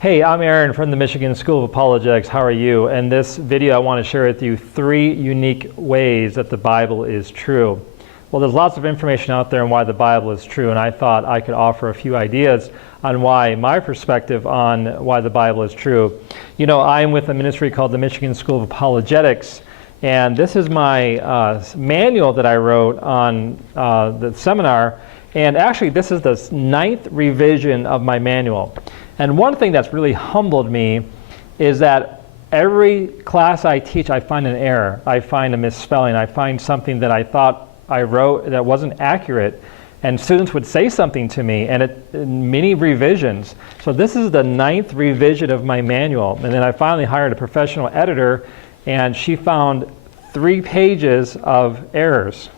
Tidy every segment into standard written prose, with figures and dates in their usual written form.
Hey, I'm Aaron from the Michigan School of Apologetics. How are you? In this video, I want to share with you 3 unique ways that the Bible is true. Well, there's lots of information out there on why the Bible is true, and I thought I could offer a few ideas on why, my perspective on why the Bible is true. You know, I'm with a ministry called the Michigan School of Apologetics, and this is my manual that I wrote on the seminar, and actually this is the 9th revision of my manual. And one thing that's really humbled me is that every class I teach, I find an error. I find a misspelling. I find something that I thought I wrote that wasn't accurate. And students would say something to me, and many revisions. So this is the 9th revision of my manual. And then I finally hired a professional editor, and she found 3 pages of errors.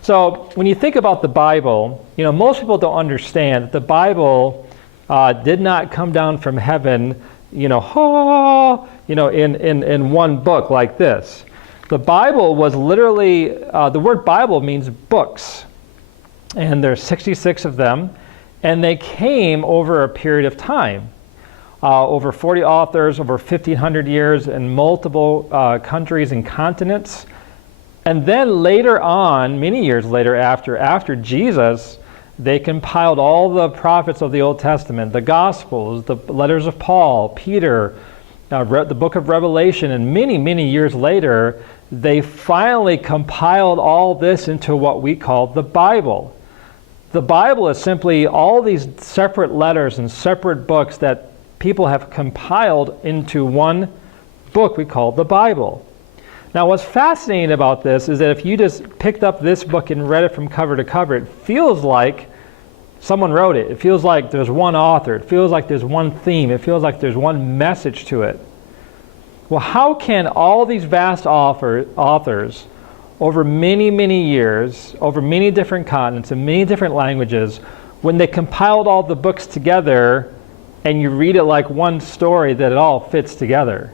So when you think about the Bible, you know, most people don't understand that the Bible did not come down from heaven, in one book like this. The Bible was literally, the word Bible means books, and there's 66 of them, and they came over a period of time. Over 40 authors, over 1,500 years in multiple countries and continents. And then later on, many years later after Jesus, they compiled all the prophets of the Old Testament, the Gospels, the letters of Paul, Peter, the book of Revelation, and many, many years later, they finally compiled all this into what we call the Bible. The Bible is simply all these separate letters and separate books that people have compiled into one book we call the Bible. Now, what's fascinating about this is that if you just picked up this book and read it from cover to cover, it feels like someone wrote it. It feels like there's one author. It feels like there's one theme. It feels like there's one message to it. Well, how can all these vast authors over many, many years, over many different continents and many different languages, when they compiled all the books together and you read it like one story, that it all fits together?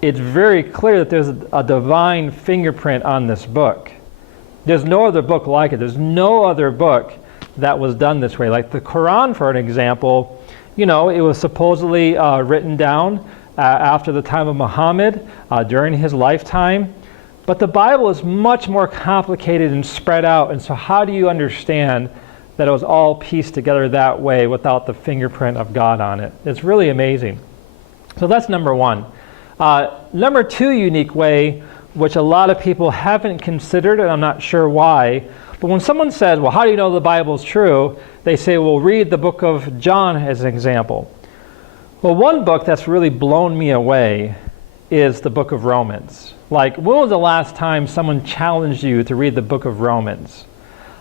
It's very clear that there's a divine fingerprint on this book. There's no other book like it. There's no other book that was done this way. Like the Quran, for an example, it was supposedly written down after the time of Muhammad, during his lifetime. But the Bible is much more complicated and spread out. And so how do you understand that it was all pieced together that way without the fingerprint of God on it? It's really amazing. So that's number one. Number 2 unique way, which a lot of people haven't considered, and I'm not sure why, but when someone says, well, how do you know the Bible is true? They say, well, read the book of John as an example. Well, one book that's really blown me away is the book of Romans. Like, when was the last time someone challenged you to read the book of Romans?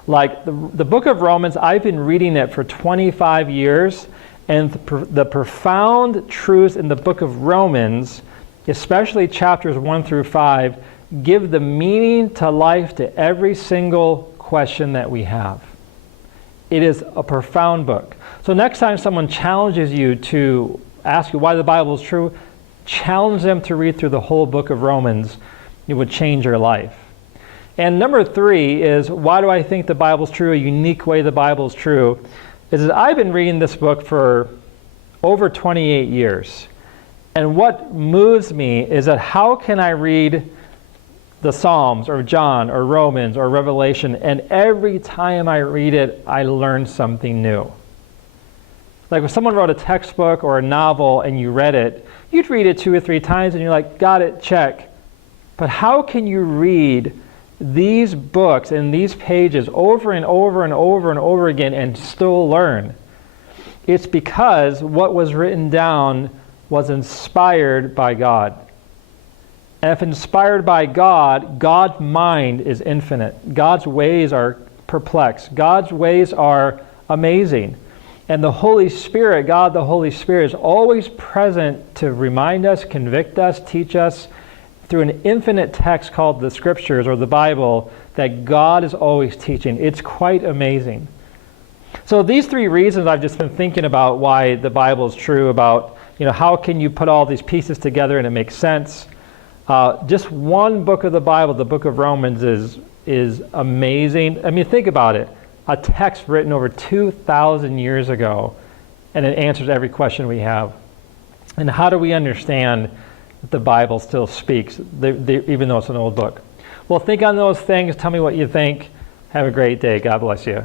Like, the book of Romans, I've been reading it for 25 years, and the profound truths in the book of Romans, especially chapters 1 through 5, give the meaning to life to every single question that we have. It is a profound book. So next time someone challenges you to ask you why the Bible is true, challenge them to read through the whole book of Romans. It would change your life. And number 3 is, why do I think the Bible is true? A unique way the Bible is true is that I've been reading this book for over 28 years. And what moves me is that how can I read the Psalms or John or Romans or Revelation, and every time I read it, I learn something new. Like if someone wrote a textbook or a novel and you read it, you'd read it 2 or 3 times and you're like, got it, check. But how can you read these books and these pages over and over and over and over again and still learn? It's because what was written down was inspired by God. And if inspired by God, God's mind is infinite. God's ways are perplexed. God's ways are amazing. And the Holy Spirit, God the Holy Spirit, is always present to remind us, convict us, teach us through an infinite text called the Scriptures or the Bible that God is always teaching. It's quite amazing. So these 3 reasons I've just been thinking about why the Bible is true, about how can you put all these pieces together and it makes sense. Just one book of the Bible, the book of Romans, is amazing. I mean, think about it. A text written over 2,000 years ago, and it answers every question we have. And how do we understand that the Bible still speaks, even though it's an old book? Well, think on those things. Tell me what you think. Have a great day. God bless you.